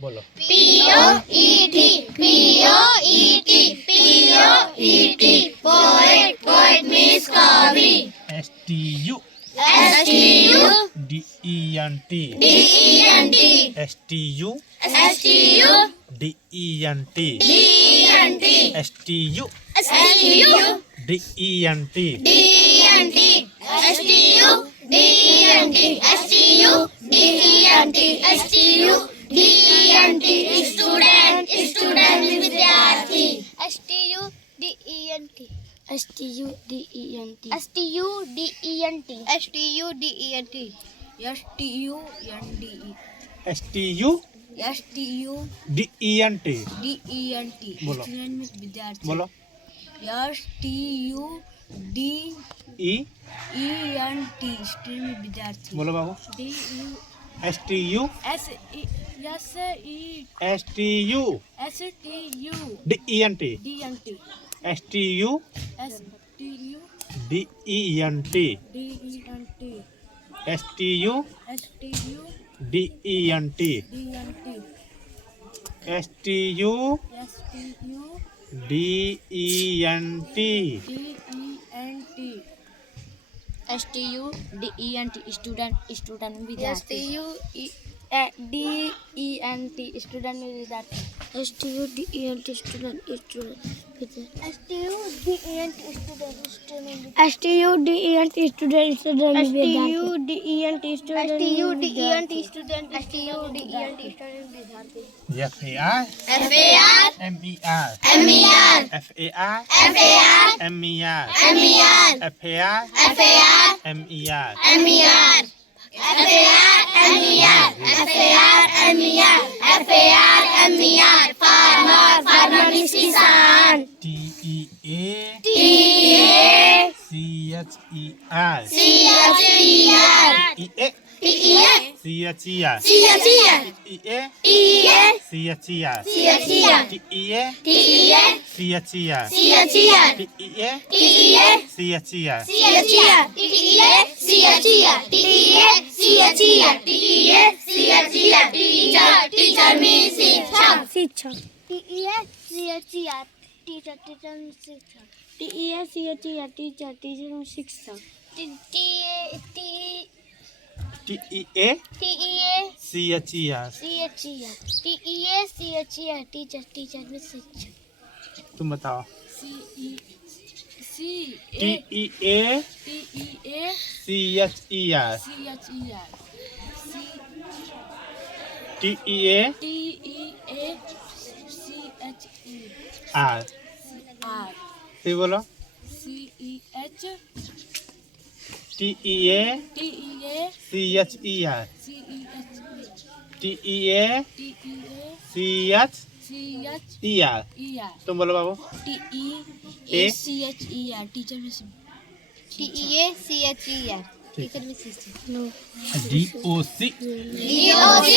बोलो P-O-E-T, P-O-E-T, P-O-E-T, poet, poet means kavi. STU S-T-U, DENT D-E-N-T, STU S-T-U, DENT D-E-N-T, STU S-T-U, DENT D-E-N-T, S-T-U, D-E-N-T, S-T-U, D-E-N-t, S-T-U, D-E-N-t, student, student विद्यार्थी. S-T-U-D-E-N-T. S-T-U-D-E-N-T, S-T-U-D-E-N-T. S-T-U-D-E-N-T. S-T-U-N-D-E, STU S-T-U, DENT D-E-N-T, बोलो student में विद्यार्थी. बोलो S-T-U-D-E-N-T, student में विद्यार्थी. बोलो बाबू D-U, STU S-E, S-E, STU S-T-U, DENT D-E-N-T, STU S-T-U, DENT D-E-N-T, STU S-T-U, DENT D-E-N-T, STU S-T-U, DENT D-E-N-T, S-T-U-D-E-N-T. Student, student विद्यार्थी. S-T-U-D-E-N-T, student में विद्यार्थी. S-T-U-D-E-N-T. Student, student विद्यार्थी. S-T-U-D-E-N-T, student, student. S-T-U-D-E-N-T. Student, student विद्यार्थी. S-T-U-D-E-N-T, student. S-T-U-D-E-N-T. student. S-T-U-D-E-N-T, student विद्यार्थी. FAR F-A-R, MER M-E-R, FAR F-A-R, MER M-E-R, FAR F-A-R, MER M-E-R, F-A-R, M-E-R, F-A-R, M-E-R, F-A-R, M-E-R, farmer, farmer means kisan. TEA T-E-A, CHER C-H-E-R, EA T-E-A, CHER C-H-E-R, EA T-E-A, CHER C-H-E-R, TEA T-E-A, CHER C-H-E-R, TEA T-E-A, CHER C-H-E-R, T-E-A, C-H-E-R, T-E-A, C-H-E-R, T-E-A, C-H-E-R, teacher, teacher means शिक्षक. शिक्षक. T-E-A-C-H-E-R. Teacher, teacher means शिक्षक. T-E-A-C-H-E-R. Teacher, teacher means शिक्षक. TEA T-E-A-C-H-E-R. CHER T-E-A-C-H-E-R. Teacher, teacher means शिक्षक. तुम बताओ C-E-A, TEA T-E-A, CHER C-H-E-R, TEA T-E-A, C-H-E-R, R फिर बोलो C-E-H, TEA T-E-A, CHER C-E-H, TEA T-E-A, CHER C-H-E-R, तुम बोलो बाबू T-E-A-C-H-E-R, teacher means T-E-A-C-H-E-R. Teacher means शिक्षक. No. DOC D-O-C,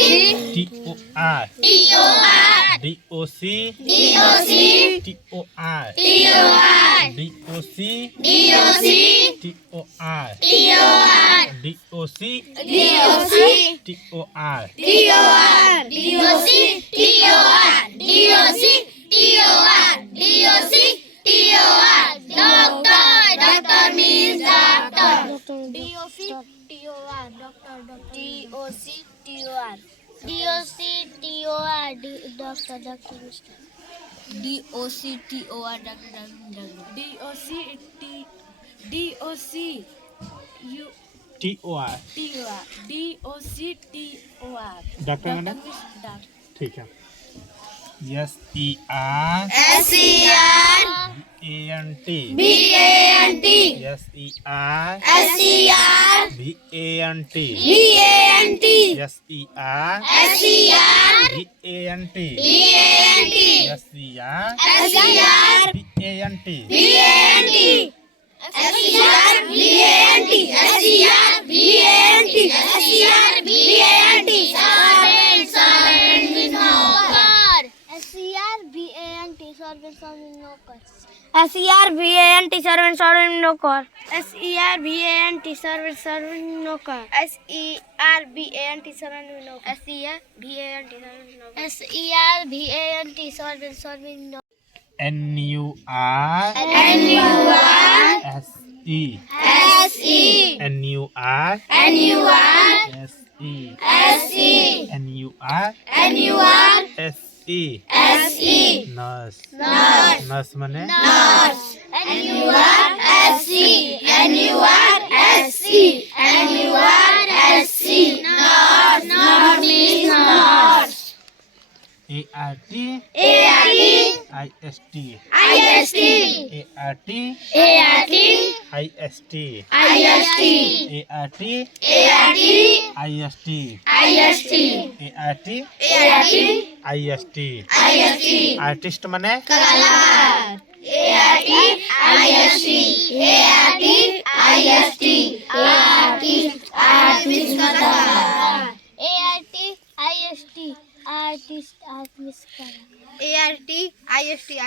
TOR T-O-R, DOC D-O-C, TOR T-O-R, DOC D-O-C, TOR T-O-R, DOC D-O-C, TOR D-O-R, D-O-C, T-O-R, D-O-C, T-O-R, D-O-C, T-O-R, doctor, doctor means doctor. D-O-C-T-O-R. Doctor, doctor. D-O-C-T-O-R. D-O-C-T-O-R. Doctor, doctor means doctor. D-O-C-T-O-R, doctor, D-O-C-T-O-C-U, TOR T-O-R, D-O-C-T-O-R, doctor madam means doctor. ठीक है SER S-E-R, ANT B-A-N-T, SER S-E-R, BANT B-A-N-T, SER S-E-R, BANT B-A-N-T, SER S-E-R, BANT B-A-N-T, S-E-R, B-A-N-T, S-E-R, B-A-N-T, S-E-R, B-A-N-T, servant, servant means nौकर. S-E-R-B-A-N-T. servant, servant, no car. SERVANT, servant, servant, no car. SERVANT, servant, servant, no car. SERVANT, servant, no car. SERVANT, servant, no car. SERVANT, servant, servant, no. NUR SE NUR SE NUR SE nurse nurse মানে ART IST ART IST artist माने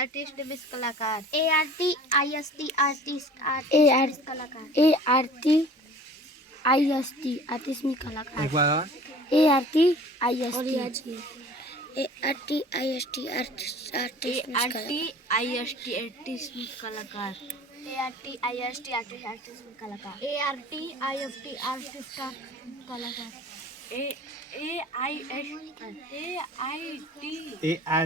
artist miss कलाकार artist में कलाकार एक बार artist में कलाकार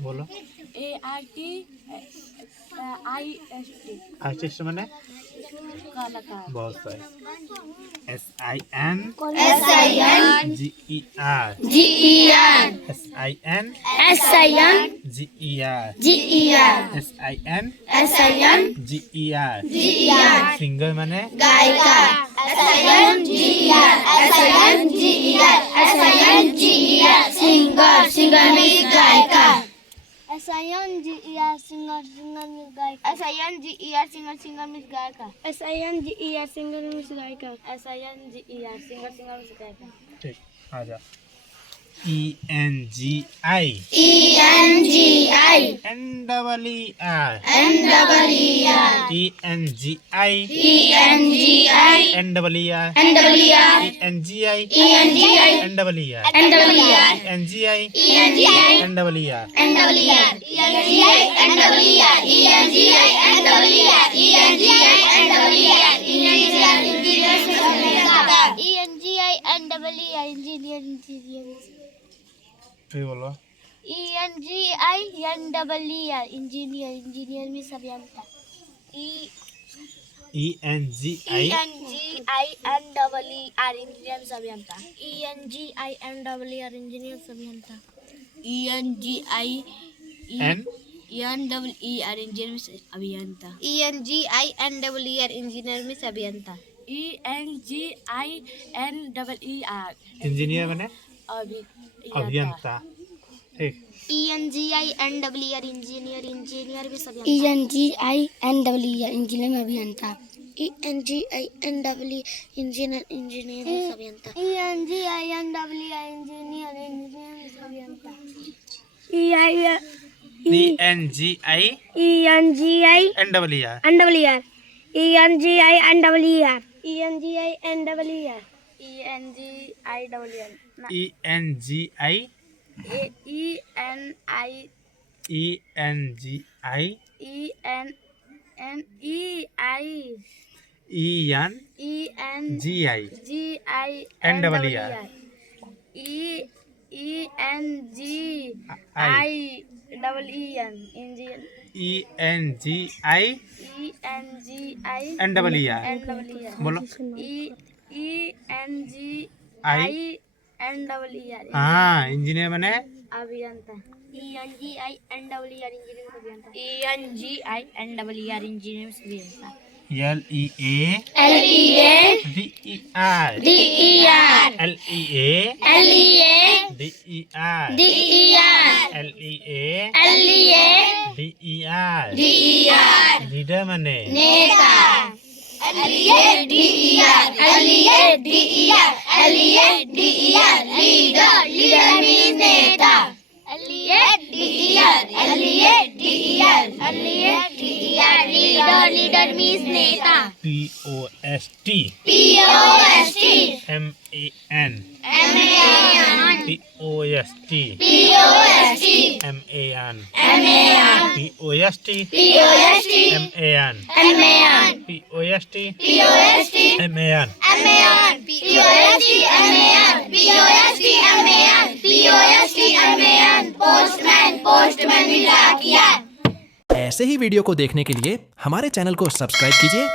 बोलो artist माने बहुत सही SIN GER SIN GER singer माने गायिका सिंगर में गायिका SINGER सिंगर में गायिका सिंगर में गायिका सिंगर में गायिका ठीक आ जा ENGI NEER बोलो इंजीनियर में अभियंता ENGI इंजीनियर में अभियंता ENGINEER इंजीनियर में अभियंता इंजीनियर माने अभियंता ठीक इंजीनियर में अभियंता इंजीनियर में अभियंता इंजीनियर में अभियंता बोलो हाँ इंजीनियर माने अभियंता इंजीनियर इंजीनियर लीडर माने नेता Leader. Leader means नेता. Leader means नेता. POST POST. MAN POST MAN POST MAN POST MAN Postman मिला किया. ऐसे ही वीडियो को देखने के लिए हमारे चैनल को सब्सक्राइब कीजिए